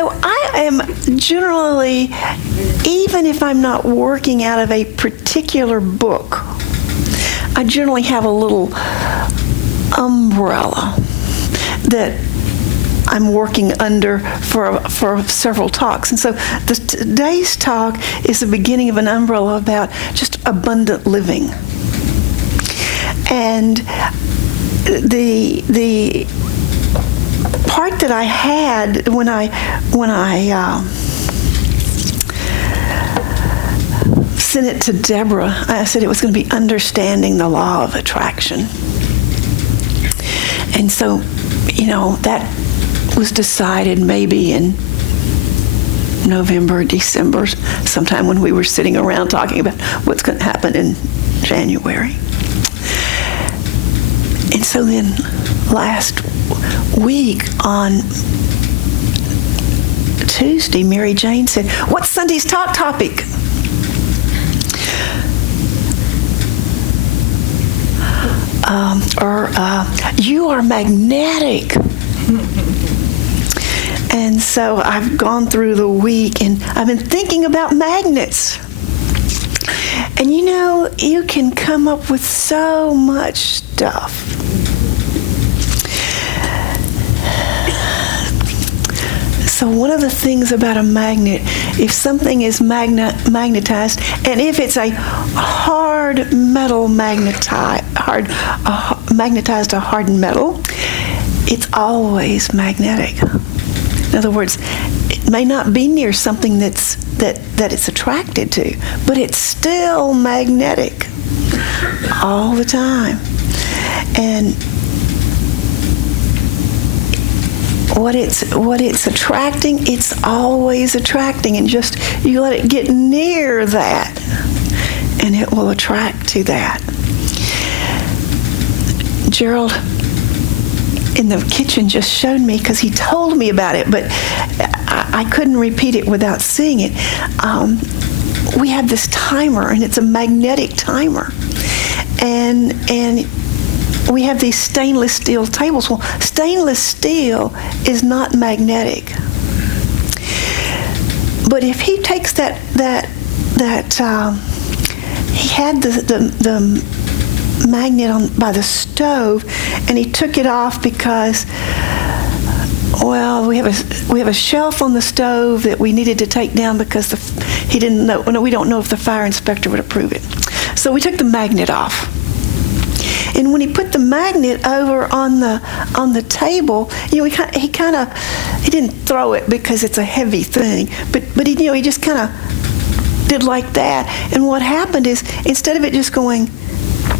so I am generally, even if I'm not working out of a particular book, I generally have a little umbrella that I'm working under for several talks. And so today's talk is the beginning of an umbrella about just abundant living. And the part that I had when I sent it to Deborah, I said it was going to be understanding the law of attraction. And so, that was decided maybe in November, December, sometime when we were sitting around talking about what's going to happen in January. And so then last week on Tuesday, Mary Jane said, "What's Sunday's talk topic?" You are magnetic. And so I've gone through the week and I've been thinking about magnets. And you can come up with so much stuff. So one of the things about a magnet, if something is magnetized, and if it's a hard metal magnetized a hardened metal, it's always magnetic. In other words, it may not be near something that it's attracted to, but it's still magnetic all the time. And what it's attracting, it's always attracting, and just you let it get near that, and it will attract to that. Gerald in the kitchen just showed me, because he told me about it, but I couldn't repeat it without seeing it. We have this timer, and it's a magnetic timer, and we have these stainless steel tables. Well, stainless steel is not magnetic, but if he takes that he had the magnet by the stove, and he took it off because, well, we have a shelf on the stove that we needed to take down because we don't know if the fire inspector would approve it. So we took the magnet off. And when he put the magnet over on the table, he didn't throw it because it's a heavy thing, but he just kind of did like that. And what happened is, instead of it just going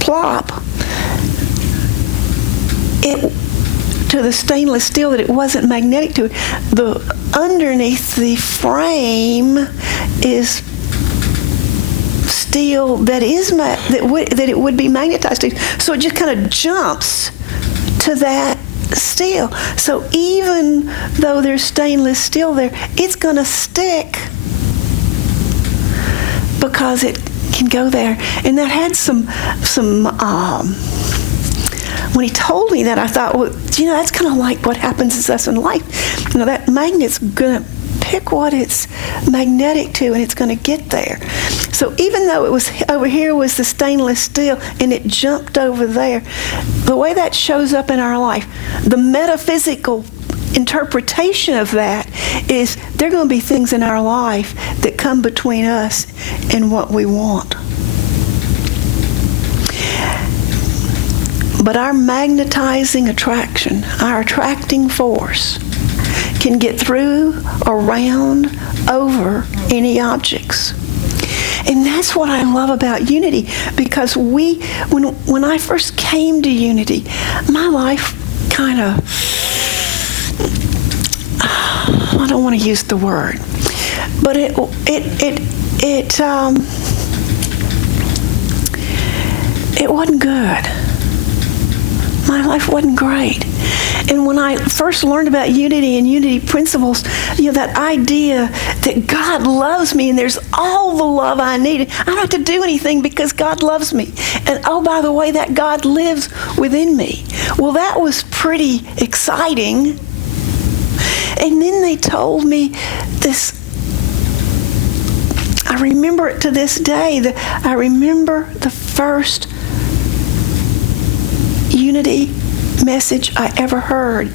plop, to the stainless steel that it wasn't magnetic to, the underneath the frame is steel that it would be magnetized to. So it just kind of jumps to that steel. So even though there's stainless steel there, it's going to stick because it can go there. And that had some when he told me that, I thought, well, that's kind of like what happens to us in life. That magnet's going to pick what it's magnetic to, and it's going to get there. So even though it was over here was the stainless steel, and it jumped over there, the way that shows up in our life, the metaphysical interpretation of that is there are going to be things in our life that come between us and what we want. But our magnetizing attraction, our attracting force, can get through, around, over any objects. And that's what I love about Unity, because when I first came to Unity, my life kind of, I don't want to use the word, but it wasn't good. My life wasn't great. And when I first learned about Unity and Unity principles, that idea that God loves me and there's all the love I need. I don't have to do anything because God loves me. And oh, by the way, that God lives within me. Well, that was pretty exciting. And then they told me this. I remember it to this day. I remember the first unity message I ever heard.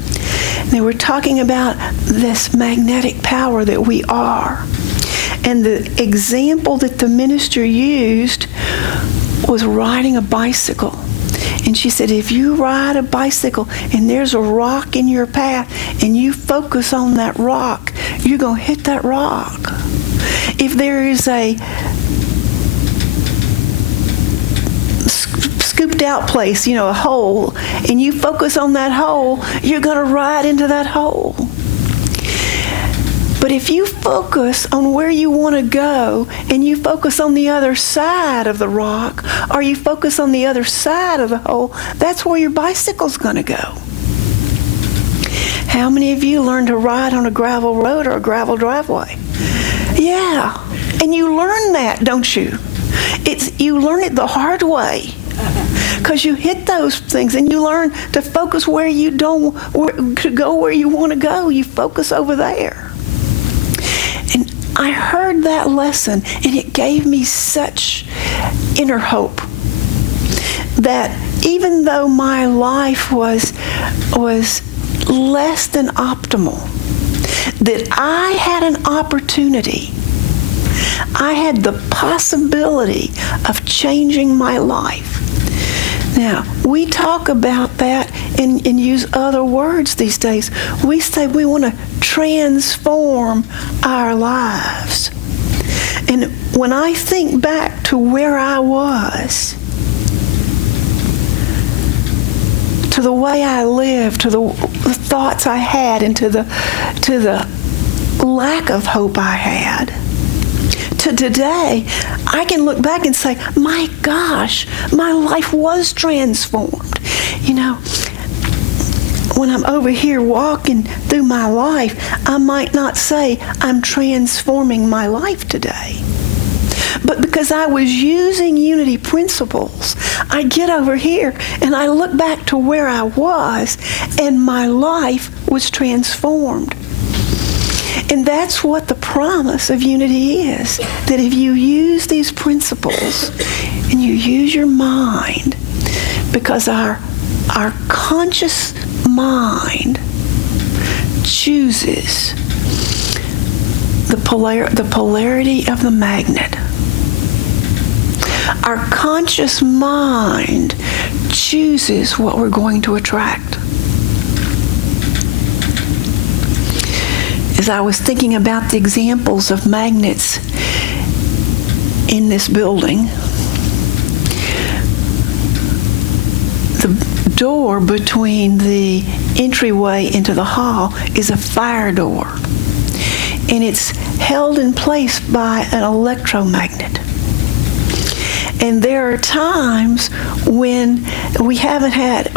They were talking about this magnetic power that we are. And the example that the minister used was riding a bicycle. And she said, if you ride a bicycle and there's a rock in your path and you focus on that rock, you're going to hit that rock. If there is a scooped out place, a hole, and you focus on that hole, you're going to ride into that hole. But if you focus on where you want to go and you focus on the other side of the rock, or you focus on the other side of the hole, that's where your bicycle's going to go. How many of you learned to ride on a gravel road or a gravel driveway? Yeah. And you learn that, don't you? You learn it the hard way. Because you hit those things and you learn to focus where you don't, to go where you want to go. You focus over there. And I heard that lesson, and it gave me such inner hope that even though my life was less than optimal, that I had an opportunity, I had the possibility of changing my life. Now, we talk about that and use other words these days. We say we want to transform our lives. And when I think back to where I was, to the way I lived, to the thoughts I had, and to the lack of hope I had, to today, I can look back and say, my gosh, my life was transformed. When I'm over here walking through my life, I might not say I'm transforming my life today. But because I was using unity principles, I get over here and I look back to where I was, and my life was transformed. And that's what the promise of unity is, that if you use these principles and you use your mind, because our conscious mind chooses the polarity of the magnet. Our conscious mind chooses what we're going to attract. As I was thinking about the examples of magnets in this building, the door between the entryway into the hall is a fire door, and it's held in place by an electromagnet. And there are times when we haven't had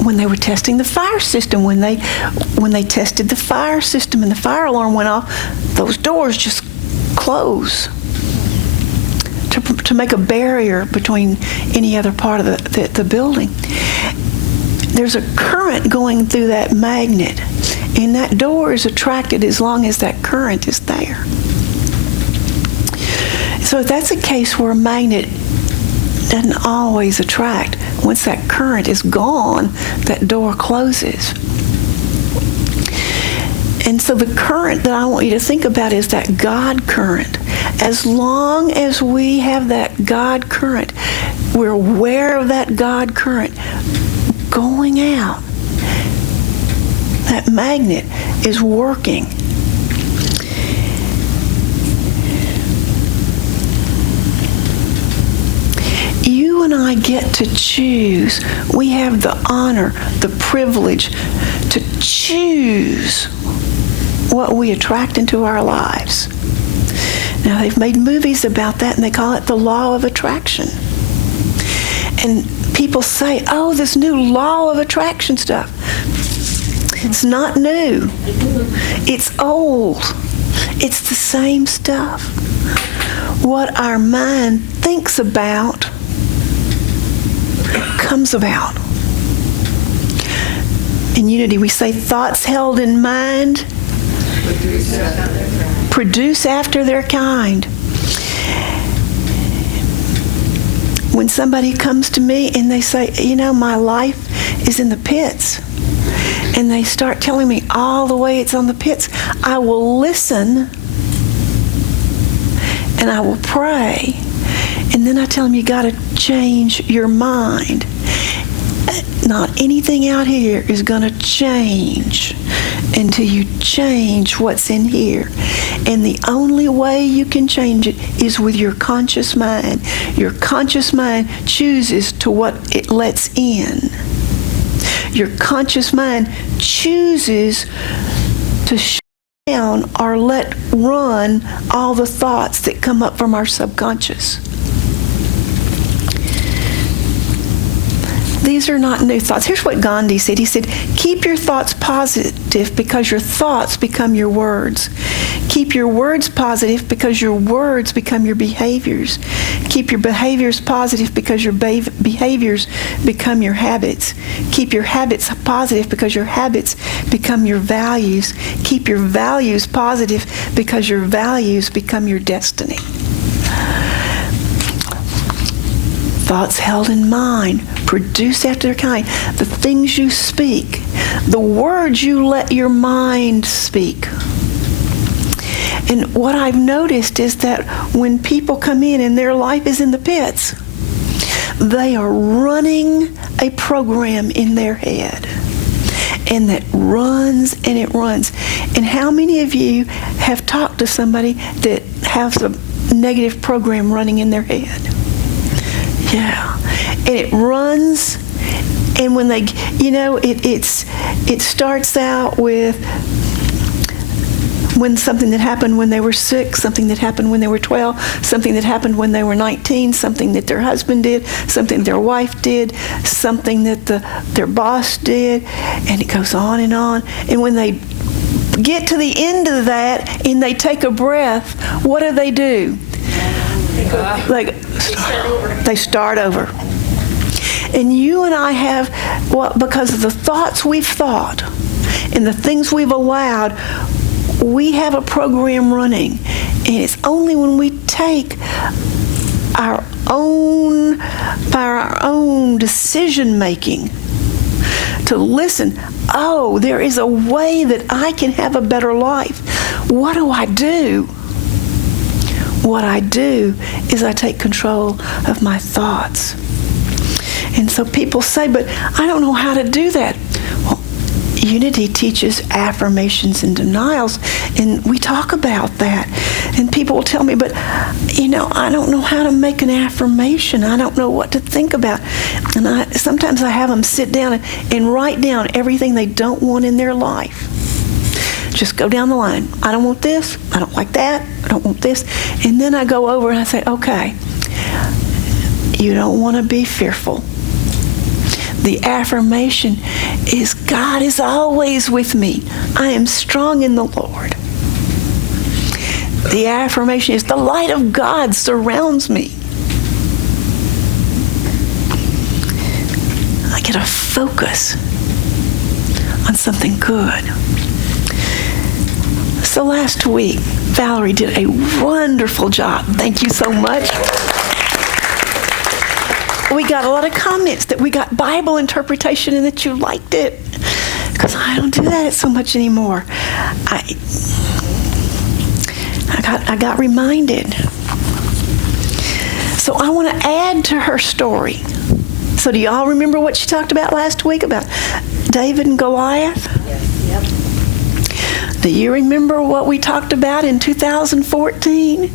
when they were testing the fire system, when they tested the fire system and the fire alarm went off, those doors just close to make a barrier between any other part of the building. There's a current going through that magnet, and that door is attracted as long as that current is there. So that's a case where a magnet doesn't always attract. Once that current is gone, that door closes. And so the current that I want you to think about is that God current. As long as we have that God current, we're aware of that God current going out, that magnet is working. You and I get to choose. We have the honor, the privilege to choose what we attract into our lives. Now, they've made movies about that, and they call it the law of attraction. And people say, oh, this new law of attraction stuff. It's not new. It's old. It's the same stuff. What our mind thinks about comes about. In Unity, we say thoughts held in mind produce after their kind. When somebody comes to me and they say, my life is in the pits, and they start telling me all the way it's on the pits, I will listen and I will pray. And then I tell them, you got to change your mind. Not anything out here is going to change until you change what's in here. And the only way you can change it is with your conscious mind. Your conscious mind chooses to what it lets in. Your conscious mind chooses to shut down or let run all the thoughts that come up from our subconscious. These are not new thoughts. Here's what Gandhi said. He said, keep your thoughts positive because your thoughts become your words. Keep your words positive because your words become your behaviors. Keep your behaviors positive because your behaviors become your habits. Keep your habits positive because your habits become your values. Keep your values positive because your values become your destiny. Thoughts held in mind produce after their kind. The things you speak, the words you let your mind speak. And what I've noticed is that when people come in and their life is in the pits, they are running a program in their head. And that runs and it runs. And how many of you have talked to somebody that has a negative program running in their head? Yeah. And it runs, and when they, it starts out with when something that happened when they were 6, something that happened when they were 12, something that happened when they were 19, something that their husband did, something their wife did, something that their boss did, and it goes on and on. And when they get to the end of that and they take a breath, what do? They start over. And you and I have, because of the thoughts we've thought and the things we've allowed, we have a program running. And it's only when we take our own decision making to listen, there is a way that I can have a better life. What do I do? What I do is I take control of my thoughts. And so people say, but I don't know how to do that. Well, Unity teaches affirmations and denials, and we talk about that. And people will tell me, but, I don't know how to make an affirmation. I don't know what to think about. And sometimes I have them sit down and write down everything they don't want in their life. Just go down the line. I don't want this. I don't like that. I don't want this. And then I go over and I say, okay, you don't want to be fearful. The affirmation is, God is always with me. I am strong in the Lord. The affirmation is, the light of God surrounds me. I get a focus on something good. So last week, Valerie did a wonderful job. Thank you so much. We got a lot of comments that we got Bible interpretation and that you liked it. Because I don't do that so much anymore. I got reminded. So I want to add to her story. So do y'all remember what she talked about last week about David and Goliath? Yep. Do you remember what we talked about in 2014?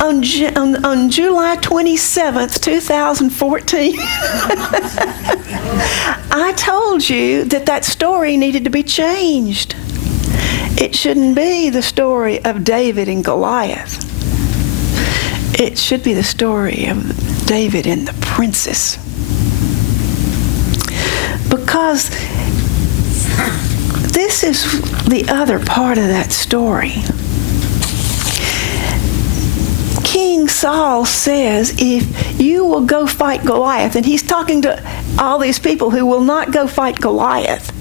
On July 27th, 2014, I told you that story needed to be changed. It shouldn't be the story of David and Goliath. It should be the story of David and the princess. Because this is the other part of that story. King King Saul says, if you will go fight Goliath, and he's talking to all these people who will not go fight Goliath.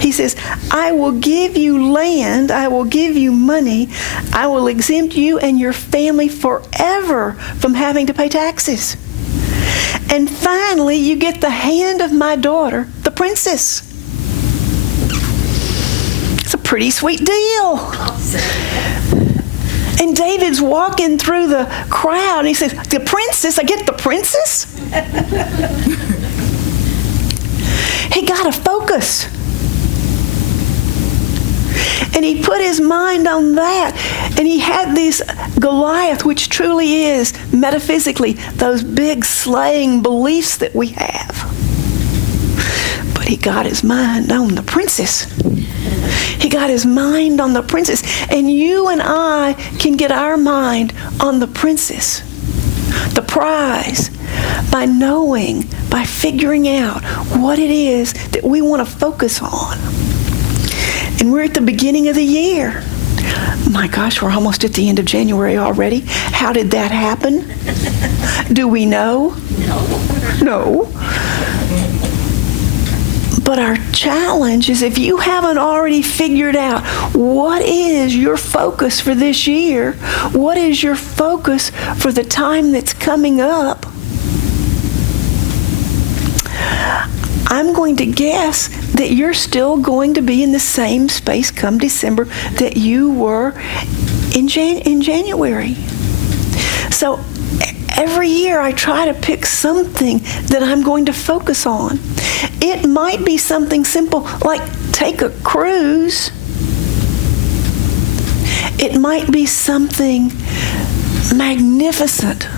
He says, I will give you land, I will give you money, I will exempt you and your family forever from having to pay taxes. And finally, you get the hand of my daughter, the princess. It's a pretty sweet deal. And David's walking through the crowd, and he says, the princess, I get the princess? He got to focus. And he put his mind on that. And he had this Goliath, which truly is, metaphysically, those big slaying beliefs that we have. But he got his mind on the princess. He got his mind on the princess. And you and I can get our mind on the princess, the prize, by knowing, by figuring out what it is that we want to focus on. And we're at the beginning of the year. My gosh, we're almost at the end of January already. How did that happen? Do we know? No. But our challenge is, if you haven't already figured out what is your focus for this year, what is your focus for the time that's coming up, I'm going to guess that you're still going to be in the same space come December that you were in January. So every year I try to pick something that I'm going to focus on. It might be something simple like take a cruise. It might be something magnificent.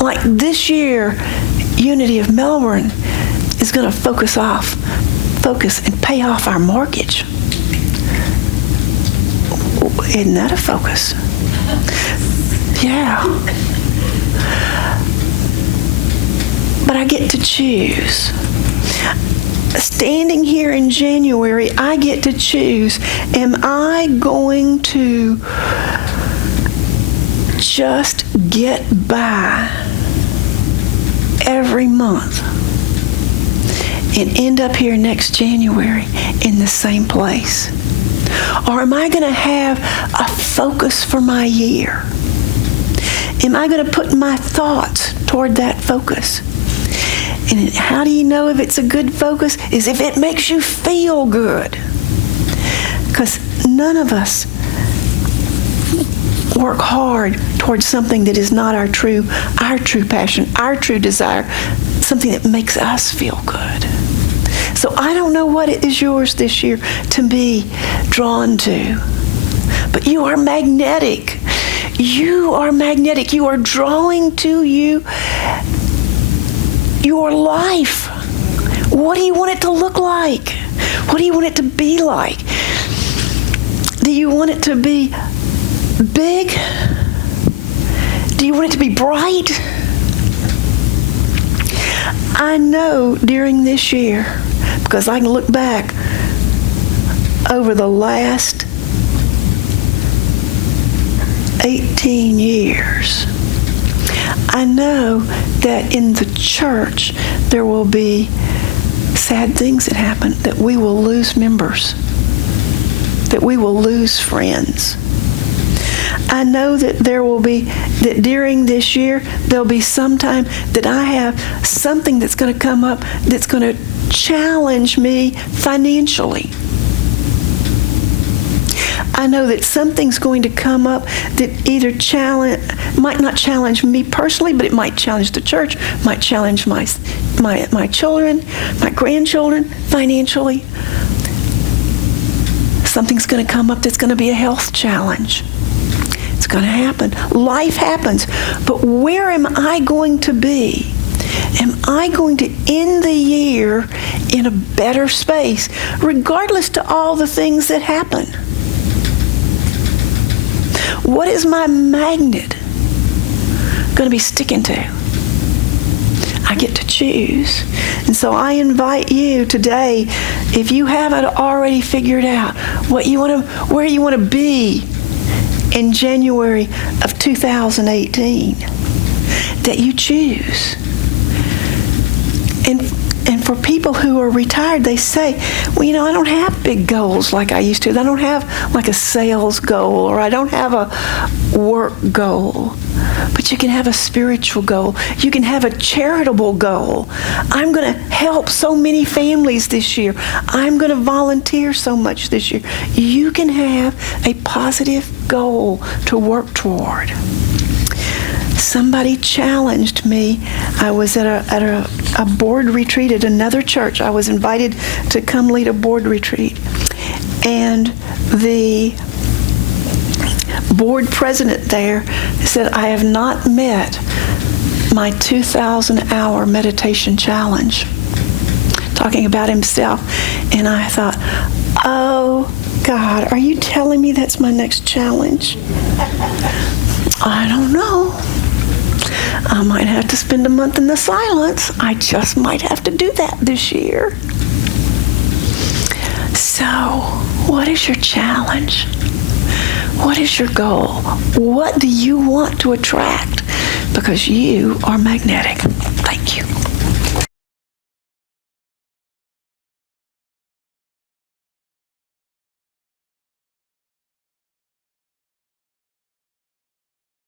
Like this year, Unity of Melbourne is going to focus and pay off our mortgage. Isn't that a focus? Yeah. But I get to choose. Standing here in January, I get to choose. Am I going to just get by every month and end up here next January in the same place? Or am I going to have a focus for my year? Am I going to put my thoughts toward that focus? And how do you know if it's a good focus? Is if it makes you feel good. Because none of us work hard towards something that is not our true passion, our true desire, something that makes us feel good. So I don't know what it is yours this year to be drawn to, but you are magnetic. You are magnetic. You are drawing to you your life. What do you want it to look like? What do you want it to be like? Do you want it to be big? Do you want it to be bright? I know during this year, because I can look back over the last 18 years, I know that in the church there will be sad things that happen, that we will lose members, that we will lose friends. I know that that during this year, there'll be some time that I have something that's going to come up that's going to challenge me financially. I know that something's going to come up that either might not challenge me personally, but it might challenge the church, might challenge my children, my grandchildren financially. Something's going to come up that's going to be a health challenge. It's going to happen. Life happens. But where am I going to be? Am I going to end the year in a better space, regardless to all the things that happen? What is my magnet going to be sticking to? I get to choose. And so I invite you today, if you haven't already figured out where you want to be in January of 2018 that you choose. And for people who are retired, they say, well, I don't have big goals like I used to. I don't have like a sales goal, or I don't have a work goal. But you can have a spiritual goal. You can have a charitable goal. I'm going to help so many families this year. I'm going to volunteer so much this year. You can have a positive goal to work toward. Somebody challenged me. I was at a board retreat at another church. I was invited to come lead a board retreat. And the board president there said, I have not met my 2,000-hour meditation challenge, talking about himself. And I thought, oh, God, are you telling me that's my next challenge? I don't know. I might have to spend a month in the silence. I just might have to do that this year. So, what is your challenge? What is your goal? What do you want to attract? Because you are magnetic. Thank you.